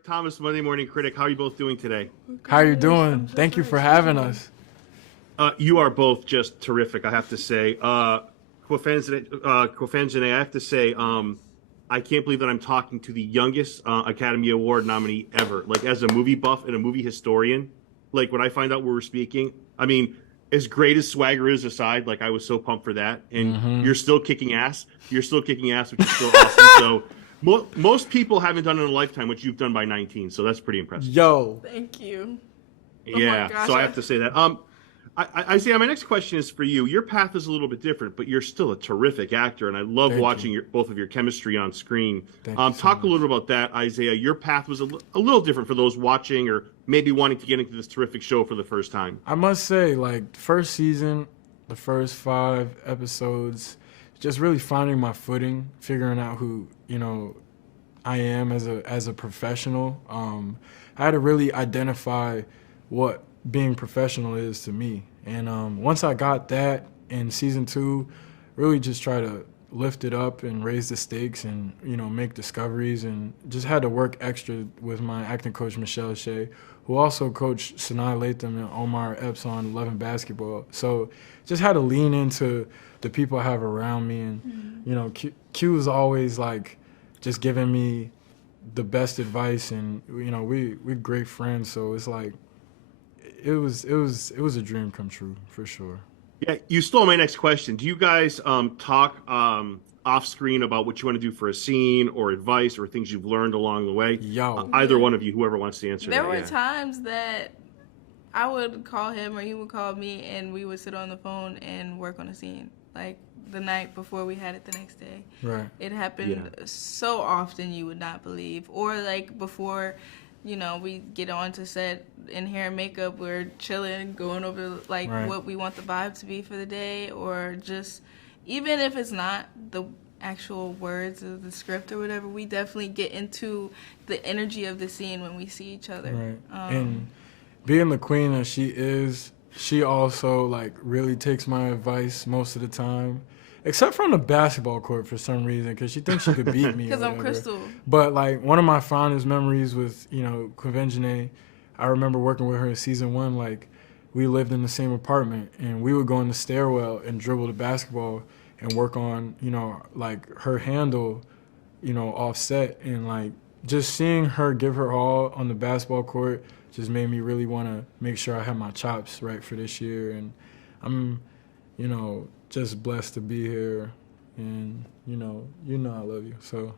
Eric Thomas, Monday Morning Critic. How are you both doing today? How are you doing? Thank you for having us. You are both just terrific, I have to say. Quvenzhané, I have to say, I can't believe that I'm talking to the youngest Academy Award nominee ever. Like, as a movie buff and a movie historian, like, when I find out we were speaking, I mean, as great as Swagger is aside, like, I was so pumped for that. And you're still kicking ass. You're still kicking ass, which is still awesome. So most people haven't done it in a lifetime, what you've done by 19. So that's pretty impressive. Yo. Thank you. Yeah, Oh my gosh. so I have to say that. Isaiah, my next question is for you. Your path is a little bit different, but you're still a terrific actor, and I love watching both of your chemistry on screen. Talk a little about that, Isaiah. Your path was a little different for those watching or maybe wanting to get into this terrific show for the first time. I must say, like, first season, the first 5 episodes, just really finding my footing, figuring out who, I am as a professional. I had to really identify what being professional is to me. And once I got that in season 2, really just try to lift it up and raise the stakes and, make discoveries, and just had to work extra with my acting coach, Michelle Shea, who also coached Sanaa Latham and Omar Epps on Love and Basketball. So just had to lean into the people I have around me. And, Q was always like just giving me the best advice, and, we're great friends. So it's like, it was a dream come true for sure. Yeah, you stole my next question. Do you guys talk off screen about what you want to do for a scene or advice or things you've learned along the way? Either one of you, whoever wants to answer there that. There were times that I would call him or he would call me, and we would sit on the phone and work on a scene, like the night before we had it the next day. Right. It happened so often you would not believe. Or like before, we get on to set in hair and makeup, we're chilling, going over like what we want the vibe to be for the day, or just even if it's not the actual words of the script or whatever, we definitely get into the energy of the scene when we see each other. Right. And being the queen that she is, she also like really takes my advice most of the time. Except for on the basketball court for some reason, because she thinks she could beat me. Because I'm Crystal. But, like, one of my fondest memories with, Quvenzhané, I remember working with her in season 1, like, we lived in the same apartment, and we would go in the stairwell and dribble the basketball and work on, like, her handle, offset. And, like, just seeing her give her all on the basketball court just made me really want to make sure I had my chops right for this year. And I'm, just blessed to be here, and I love you. So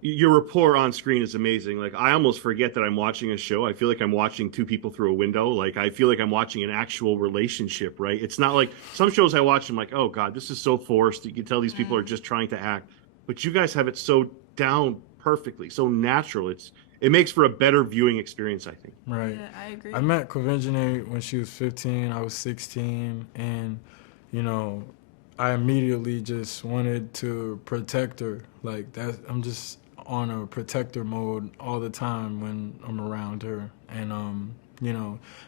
your rapport on screen is amazing. Like, I almost forget that I'm watching a show. I feel like I'm watching two people through a window. Like, I feel like I'm watching an actual relationship, right? It's not like some shows I watch, I'm like, oh God, this is so forced. You can tell these people are just trying to act. But you guys have it so down perfectly, so natural. It makes for a better viewing experience, I think. Right. Yeah, I agree. I met Quvenzhané when she was 15. I was 16. And, I immediately just wanted to protect her. Like, that, I'm just on a protector mode all the time when I'm around her. And,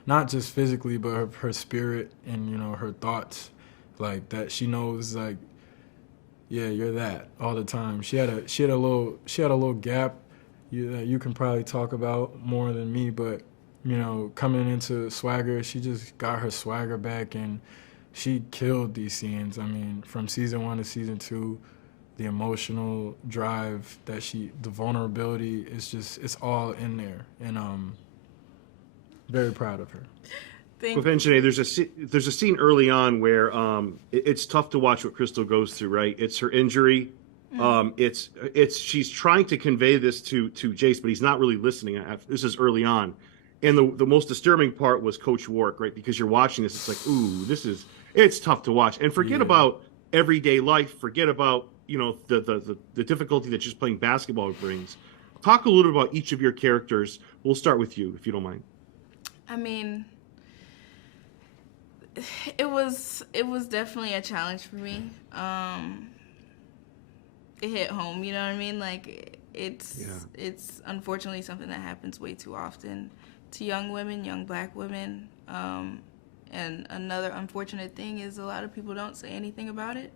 not just physically, but her spirit and, her thoughts. Like, that she knows, like, yeah, you're that all the time. She had a little gap you can probably talk about more than me, but, coming into Swagger, she just got her swagger back, and she killed these scenes. I mean, from season 1 to season 2, the emotional drive the vulnerability, it's all in there, and very proud of her. Quvenzhané, there's a scene early on where it's tough to watch what Crystal goes through, right? It's her injury. She's trying to convey this to Jace, but he's not really listening. This is early on. And the most disturbing part was Coach Wark, right? Because you're watching this, it's like, ooh, it's tough to watch. And forget about everyday life. Forget about, the difficulty that just playing basketball brings. Talk a little bit about each of your characters. We'll start with you, if you don't mind. I mean, it was definitely a challenge for me. It hit home, you know what I mean? Like, it's unfortunately something that happens way too often to young women, young black women. And another unfortunate thing is a lot of people don't say anything about it.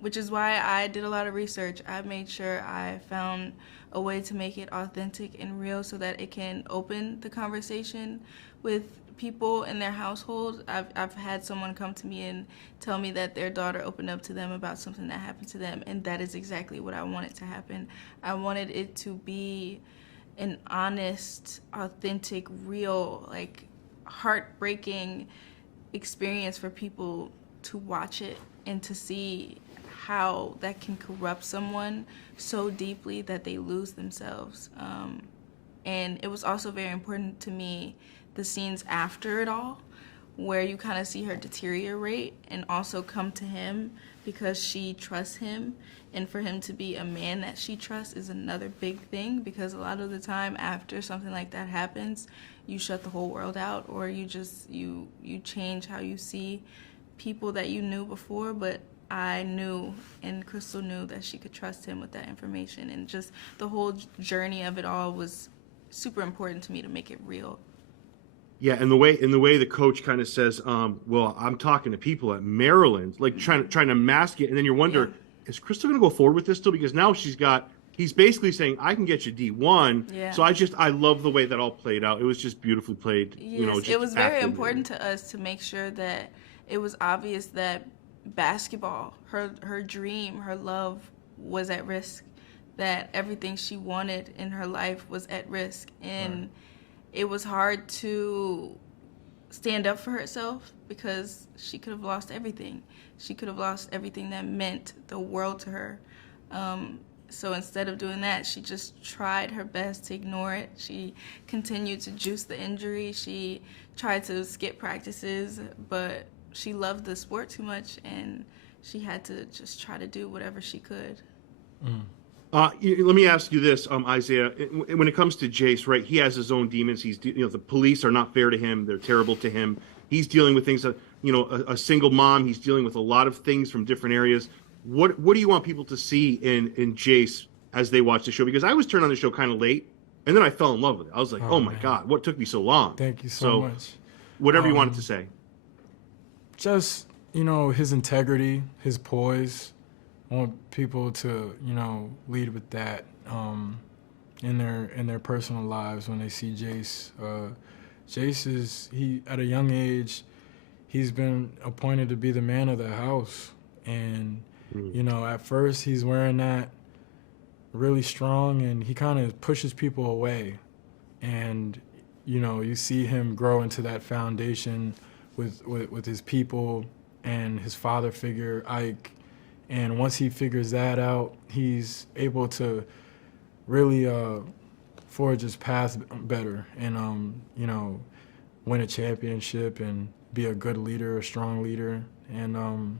which is why I did a lot of research. I made sure I found a way to make it authentic and real so that it can open the conversation with people in their household. I've had someone come to me and tell me that their daughter opened up to them about something that happened to them, and that is exactly what I wanted to happen. I wanted it to be an honest, authentic, real, like, heartbreaking experience for people to watch it and to see how that can corrupt someone so deeply that they lose themselves. And it was also very important to me, the scenes after it all, where you kind of see her deteriorate and also come to him because she trusts him. And for him to be a man that she trusts is another big thing, because a lot of the time after something like that happens, you shut the whole world out, or you just, you change how you see people that you knew before. But I knew, and Crystal knew, that she could trust him with that information. And just the whole journey of it all was super important to me to make it real. Yeah, and the way the coach kind of says, well, I'm talking to people at Maryland, like trying to mask it, and then you wonder, is Crystal going to go forward with this still? Because now he's basically saying, I can get you D1. Yeah. So I love the way that all played out. It was just beautifully played. Yes, just it was very important to us to make sure that it was obvious that basketball, her dream, her love, was at risk, that everything she wanted in her life was at risk. And it was hard to stand up for herself because she could have lost everything. She could have lost everything that meant the world to her. So instead of doing that, she just tried her best to ignore it. She continued to juice the injury. She tried to skip practices, but she loved the sport too much, and she had to just try to do whatever she could. Let me ask you this, Isaiah. When it comes to Jace, right? He has his own demons. The police are not fair to him. They're terrible to him. He's dealing with things. A single mom. He's dealing with a lot of things from different areas. What do you want people to see in Jace as they watch the show? Because I was turned on the show kind of late, and then I fell in love with it. I was like, oh my God, what took me so long? Thank you so much. Whatever you wanted to say. Just, his integrity, his poise. I want people to, lead with that in their personal lives when they see Jace. Jace at a young age, he's been appointed to be the man of the house. And, at first he's wearing that really strong, and he kind of pushes people away. And, you see him grow into that foundation with his people and his father figure, Ike. And once he figures that out, he's able to really forge his path better and, win a championship and be a good leader, a strong leader, and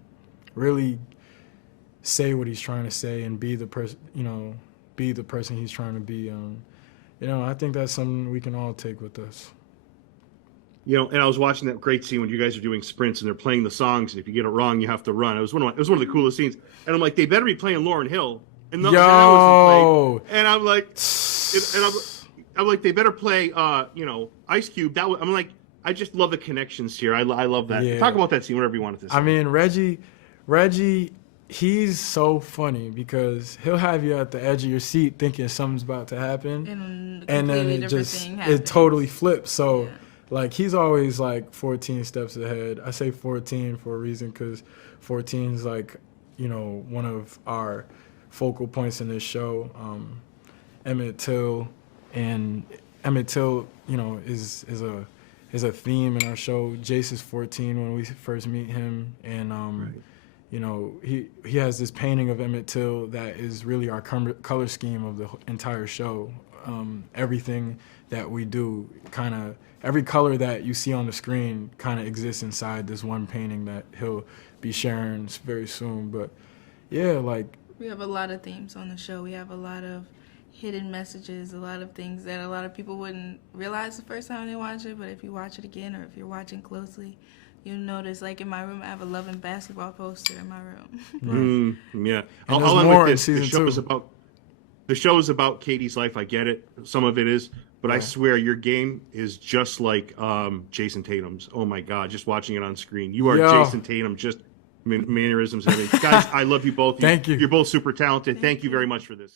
really say what he's trying to say and be the person, be the person he's trying to be. I think that's something we can all take with us. And I was watching that great scene when you guys are doing sprints and they're playing the songs, and if you get it wrong, you have to run. It was one of the coolest scenes. And I'm like, they better be playing Lauryn Hill. And that wasn't playing. And I'm like, they better play, Ice Cube. I'm like, I just love the connections here. I love that. Yeah. Talk about that scene, whatever you wanted to say. I mean, Reggie, he's so funny because he'll have you at the edge of your seat thinking something's about to happen, and then it totally flips. So. Yeah. Like, he's always, 14 steps ahead. I say 14 for a reason because 14 is, one of our focal points in this show. Emmett Till, is a theme in our show. Jace is 14 when we first meet him. And, he has this painting of Emmett Till that is really our color scheme of the entire show. Everything that we do every color that you see on the screen kind of exists inside this one painting that he'll be sharing very soon. But yeah, we have a lot of themes on the show. We have a lot of hidden messages, a lot of things that a lot of people wouldn't realize the first time they watch it. But if you watch it again, or if you're watching closely, you'll notice, in my room, I have a Love and Basketball poster in my room. Yeah. And I'll end with this. The show is about Katie's life. I get it. Some of it is. But I swear your game is just like Jason Tatum's. Oh, my God. Just watching it on screen. You are Jason Tatum. Just mannerisms and everything. Guys, I love you both. Thank you. You're both super talented. Thank you very much for this.